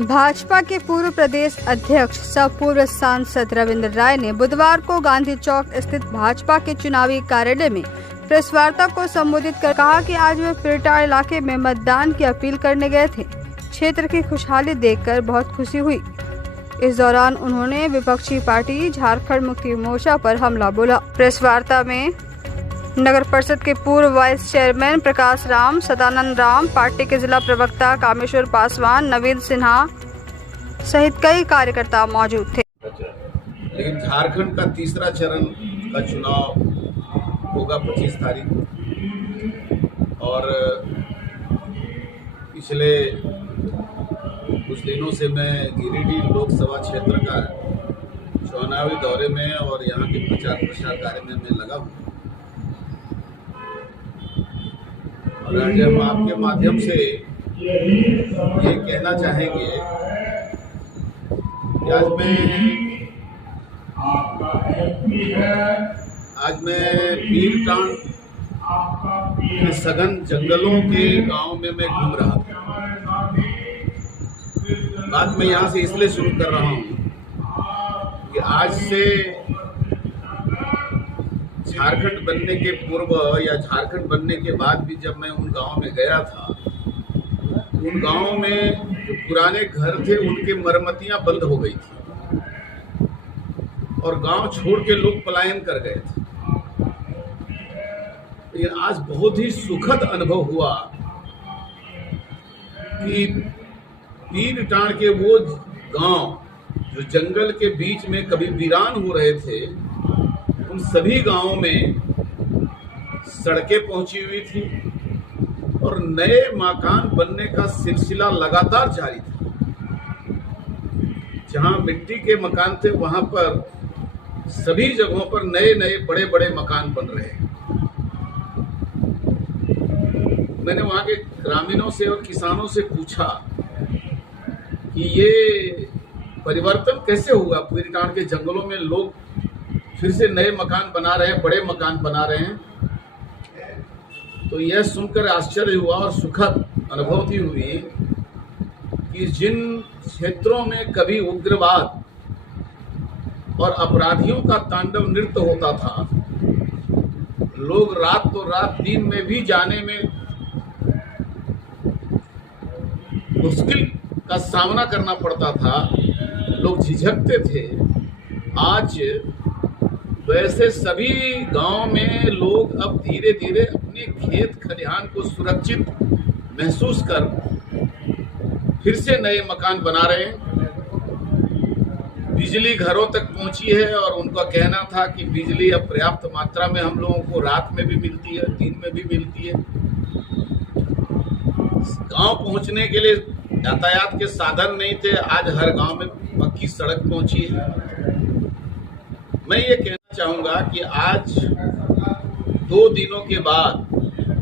भाजपा के पूर्व प्रदेश अध्यक्ष सह पूर्व सांसद रविंद्र राय ने बुधवार को गांधी चौक स्थित भाजपा के चुनावी कार्यालय में प्रेस वार्ता को संबोधित कर कहा कि आज वे पीरटांड इलाके में मतदान की अपील करने गए थे। क्षेत्र की खुशहाली देखकर बहुत खुशी हुई। इस दौरान उन्होंने विपक्षी पार्टी झारखंड मुक्ति मोर्चा पर हमला बोला। प्रेस वार्ता में नगर परिषद के पूर्व वाइस चेयरमैन प्रकाश राम, सदानंद राम, पार्टी के जिला प्रवक्ता कामेश्वर पासवान, नवीन सिन्हा सहित कई कार्यकर्ता मौजूद थे। लेकिन झारखंड का तीसरा चरण का चुनाव होगा 25 तारीख और पिछले कुछ दिनों से मैं गिरिडीह लोकसभा क्षेत्र का चुनावी दौरे में और यहाँ के प्रचार प्रसार कार्य में मैं लगा हूँ। और आज हम आपके माध्यम से ये कहना चाहेंगे कि आज मैं पीरटांड के सघन जंगलों के गांव में मैं घूम रहा था। बात मैं यहाँ से इसलिए शुरू कर रहा हूँ कि आज से झारखंड बनने के पूर्व या झारखंड बनने के बाद भी जब मैं उन गांव में गया था, उन गांव में जो पुराने घर थे उनके मरम्मतियां बंद हो गई थी और गांव छोड़ के लोग पलायन कर गए थे। लेकिन आज बहुत ही सुखद अनुभव हुआ कि पीरटांड के वो गांव जो जंगल के बीच में कभी वीरान हो रहे थे, उन सभी गांवों में सड़कें पहुंची हुई थी और नए मकान बनने का सिलसिला लगातार जारी था। जहां मिट्टी के मकान थे वहां पर सभी जगहों पर नए नए बड़े बड़े मकान बन रहे हैं। मैंने वहां के ग्रामीणों से और किसानों से पूछा कि ये परिवर्तन कैसे हुआ, पीरटांड के जंगलों में लोग फिर से नए मकान बना रहे हैं, बड़े मकान बना रहे हैं। तो यह सुनकर आश्चर्य हुआ और सुखद अनुभूति हुई कि जिन क्षेत्रों में कभी उग्रवाद और अपराधियों का तांडव नृत्य होता था, लोग रात तो रात दिन में भी जाने में मुश्किल का सामना करना पड़ता था, लोग झिझकते थे। आज वैसे सभी गांव में लोग अब धीरे धीरे अपने खेत खलिहान को सुरक्षित महसूस कर फिर से नए मकान बना रहे हैं। बिजली घरों तक पहुंची है और उनका कहना था कि बिजली अब पर्याप्त मात्रा में हम लोगों को रात में भी मिलती है, दिन में भी मिलती है। गांव पहुंचने के लिए यातायात के साधन नहीं थे, आज हर गांव में पक्की सड़क पहुंची है। मैं ये कहना चाहूंगा कि आज 2 दिनों के बाद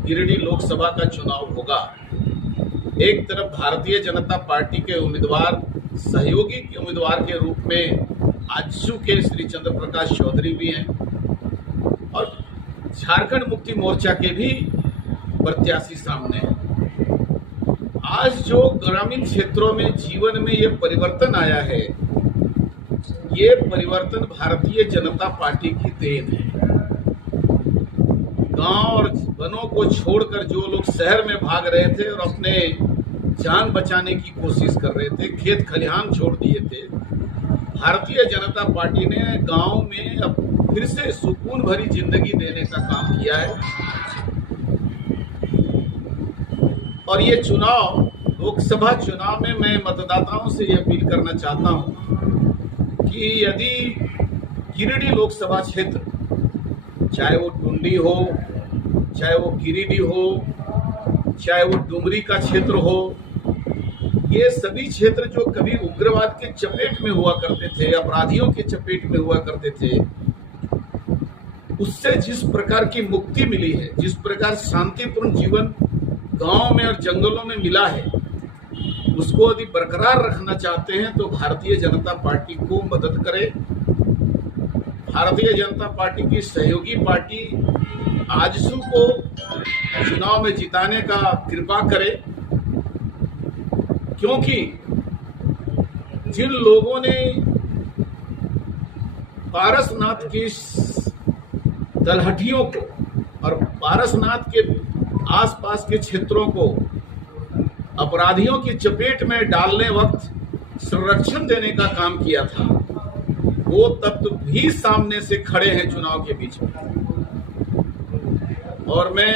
गिरिडीह लोकसभा का चुनाव होगा। एक तरफ भारतीय जनता पार्टी के उम्मीदवार, सहयोगी के उम्मीदवार के रूप में आजसू के श्री चंद्र प्रकाश चौधरी भी हैं और झारखंड मुक्ति मोर्चा के भी प्रत्याशी सामने हैं। आज जो ग्रामीण क्षेत्रों में जीवन में ये परिवर्तन आया है, ये परिवर्तन भारतीय जनता पार्टी की देन है। गांव और वनों को छोड़कर जो लोग शहर में भाग रहे थे और अपने जान बचाने की कोशिश कर रहे थे, खेत खलिहान छोड़ दिए थे, भारतीय जनता पार्टी ने गांव में अब फिर से सुकून भरी जिंदगी देने का काम किया है। और ये चुनाव, लोकसभा चुनाव में मैं मतदाताओं से ये अपील करना चाहता हूं कि यदि गिरिडीह लोकसभा क्षेत्र, चाहे वो टुंडी हो, चाहे वो गिरिडीह हो, चाहे वो डुमरी का क्षेत्र हो, ये सभी क्षेत्र जो कभी उग्रवाद के चपेट में हुआ करते थे, अपराधियों के चपेट में हुआ करते थे, उससे जिस प्रकार की मुक्ति मिली है, जिस प्रकार शांतिपूर्ण जीवन गांव में और जंगलों में मिला है, उसको यदि बरकरार रखना चाहते हैं तो भारतीय जनता पार्टी को मदद करें। भारतीय जनता पार्टी की सहयोगी पार्टी आजसू को चुनाव में जिताने का कृपा करे, क्योंकि जिन लोगों ने पारसनाथ की तलहटियों को और पारसनाथ के आसपास के क्षेत्रों को अपराधियों की चपेट में डालने वक्त संरक्षण देने का काम किया था, वो तत्व भी सामने से खड़े हैं चुनाव के बीच में। और मैं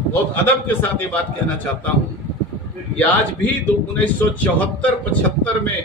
बहुत अदब के साथ ये बात कहना चाहता हूं कि आज भी 1974-75 में